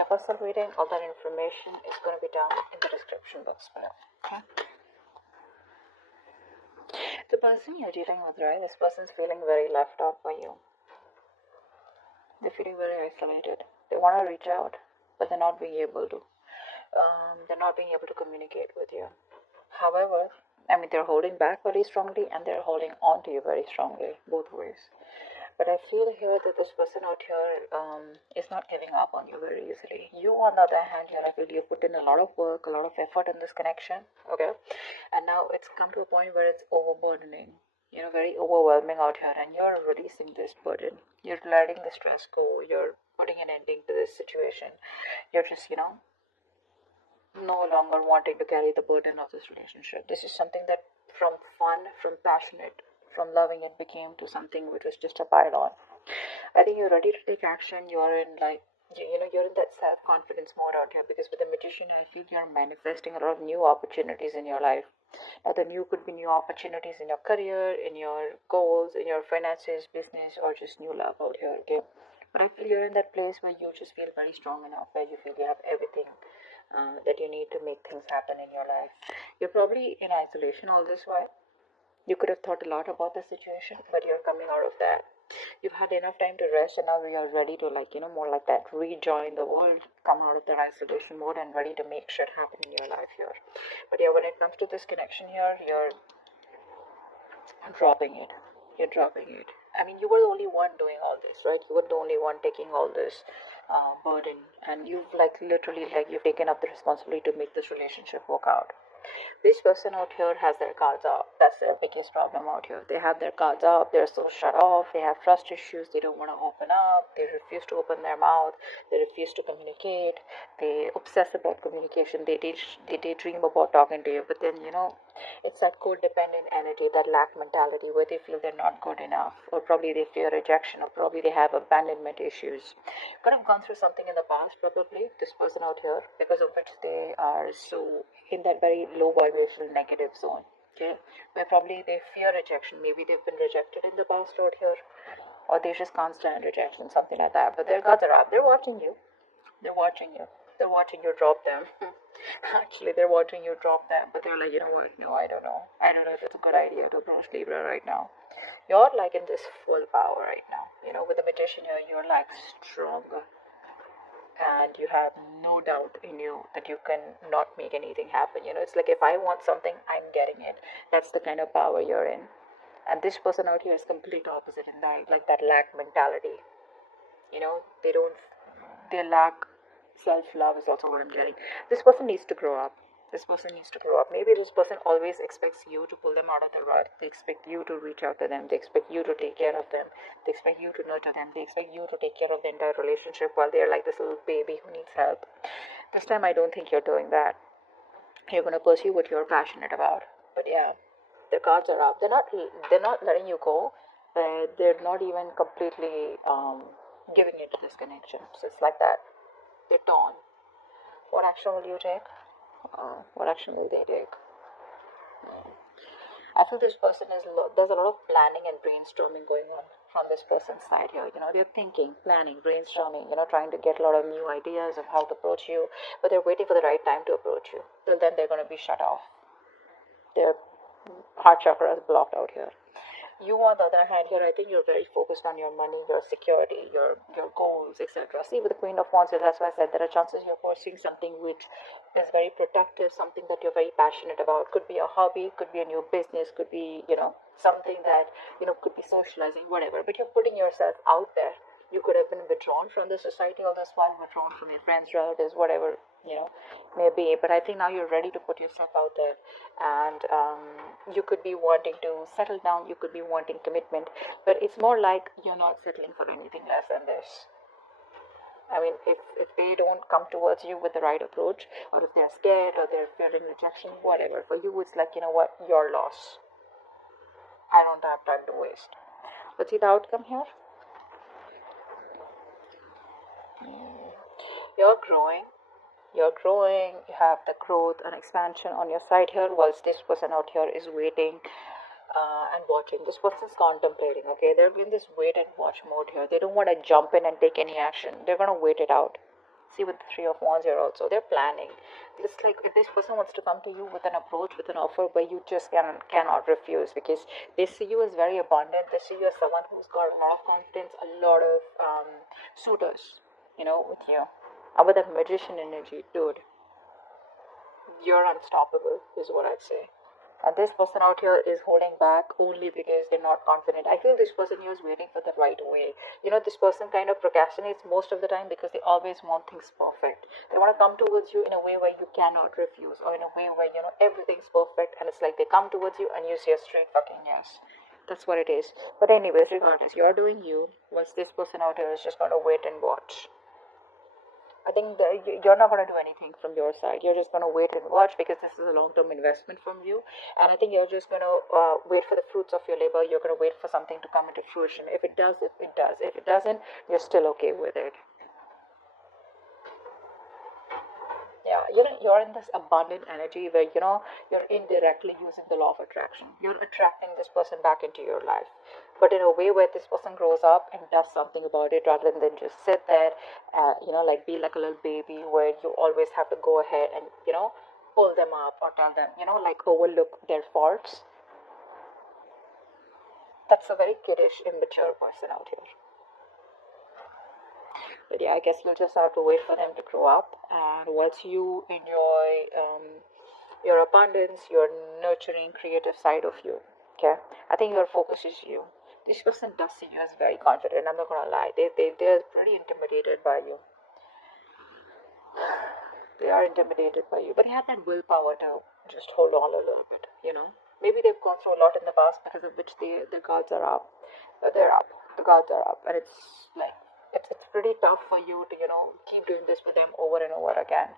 a personal reading, all that information is going to be down in the description box below. Okay. The person you're dealing with, right? This person's feeling very left out by you. They're feeling very isolated. They want to reach out, but they're not being able to. They're not being able to communicate with you. However, I mean, they're holding back very strongly and they're holding on to you very strongly, both ways. But I feel here that this person out here is not giving up on you very easily. You, on the other hand, here I feel you put in a lot of work, a lot of effort in this connection, okay? And now it's come to a point where it's overburdening, very overwhelming out here, and you're releasing this burden. You're letting the stress go. You're putting an ending to this situation. You're just, no longer wanting to carry the burden of this relationship. This is something that from fun, from passionate, from loving it became to something which was just a pile on. I think you're ready to take action. You're in you're in that self-confidence mode out here, because with the Magician, I feel you're manifesting a lot of new opportunities in your life. Now, the new could be new opportunities in your career, in your goals, in your finances, business, or just new love out here, okay? But I feel you're in that place where you just feel very strong enough, where you feel you have everything that you need to make things happen in your life. You're probably in isolation all this while. You could have thought a lot about the situation, but you're coming out of that. You've had enough time to rest, and now you're ready to, more like that, rejoin the world, come out of the isolation mode, and ready to make shit happen in your life here. But yeah, when it comes to this connection here, you're dropping it. You're dropping it. I mean, you were the only one doing all this, right? You were the only one taking all this burden, and you've literally you've taken up the responsibility to make this relationship work out. This person out here has their cards up. That's their biggest problem out here. They have their cards up. They're so shut off. They have trust issues. They don't want to open up. They refuse to open their mouth. They refuse to communicate. They obsess about communication. They daydream about talking to you. But then, it's that codependent energy, that lack mentality, where they feel they're not good enough, or probably they fear rejection, or probably they have abandonment issues. Could have gone through something in the past, probably, this person out here, because of which they are so in that very low vibrational negative zone, okay, where probably they fear rejection. Maybe they've been rejected in the past out here, or they just can't stand rejection, something like that. But their guards are up. They're watching you. They're watching you. They're watching you drop them. Actually, they're watching you drop them, but they're like, you know what? No, I don't know. I don't know if it's a good idea to approach Libra right now. You're in this full power right now. With the Magician here, you're stronger, and you have no doubt in you that you can not make anything happen. It's like, if I want something, I'm getting it. That's the kind of power you're in. And this person out here is complete opposite in that, that lack mentality. They lack self-love is also what I'm getting. This person needs to grow up. Maybe this person always expects you to pull them out of the rut. They expect you to reach out to them. They expect you to take care of them. They expect you to nurture them. They expect you to take care of the entire relationship while they're like this little baby who needs help. This time, I don't think you're doing that. You're going to pursue what you're passionate about. But yeah, the cards are up. They're not letting you go. They're not even completely giving into this connection. So it's like that. They're torn. What action will you take? What action will they take? I feel this person there's a lot of planning and brainstorming going on from this person's side here. They're thinking, planning, brainstorming, trying to get a lot of new ideas of how to approach you, but they're waiting for the right time to approach you. Till then, they're going to be shut off. Their heart chakra is blocked out here. You, on the other hand, here, I think you're very focused on your money, your security, your goals, etc. See, with the Queen of Wands, that's why I said there are chances you're pursuing something which is very protective, something that you're very passionate about. Could be a hobby, could be a new business, could be, something that, could be socializing, whatever. But you're putting yourself out there. You could have been withdrawn from the society all this while, withdrawn from your friends, relatives, whatever, may be. But I think now you're ready to put yourself out there. And you could be wanting to settle down. You could be wanting commitment. But it's more like you're not settling for anything less than this. I mean, if they don't come towards you with the right approach, or if they're scared, or they're fearing rejection, whatever, for you it's like, your loss. I don't have time to waste. Let's see the outcome here. You're growing. You have the growth and expansion on your side here, whilst this person out here is waiting and watching. This person's contemplating, they're in this wait and watch mode here. They don't want to jump in and take any action. They're going to wait it out. See, with the Three of Wands here also, they're planning. It's like if this person wants to come to you with an approach, with an offer where you just cannot refuse, because they see you as very abundant. They see you as someone who's got a lot of confidence, a lot of suitors, with you. And with that magician energy, dude, you're unstoppable, is what I'd say. And this person out here is holding back only because they're not confident. I feel this person here is waiting for the right way. This person kind of procrastinates most of the time because they always want things perfect. They want to come towards you in a way where you cannot refuse, or in a way where, everything's perfect, and it's like they come towards you and you say a straight fucking yes. That's what it is. But anyways, regardless, you're doing you, whilst this person out here is just going to wait and watch. I think that you're not going to do anything from your side. You're just going to wait and watch, because this is a long-term investment from you. And I think you're just going to wait for the fruits of your labor. You're going to wait for something to come into fruition. If it does, it does. If it doesn't, you're still okay with it. Yeah, you're in this abundant energy where, you're indirectly using the law of attraction. You're attracting this person back into your life, but in a way where this person grows up and does something about it, rather than just sit there, like be like a little baby where you always have to go ahead and, pull them up or tell them, like overlook their faults. That's a very kiddish, immature person out here. But yeah, I guess you'll just have to wait for them to grow up. And once you enjoy your abundance, your nurturing, creative side of you, okay, I think your focus is you. This person does see you as very confident. I'm not gonna lie. They're pretty intimidated by you. They are intimidated by you, but they have that willpower to just hold on a little bit. Maybe they've gone through a lot in the past, because of which their guards are up. They're up. The guards are up, and it's like it's pretty tough for you to keep doing this with them over and over again.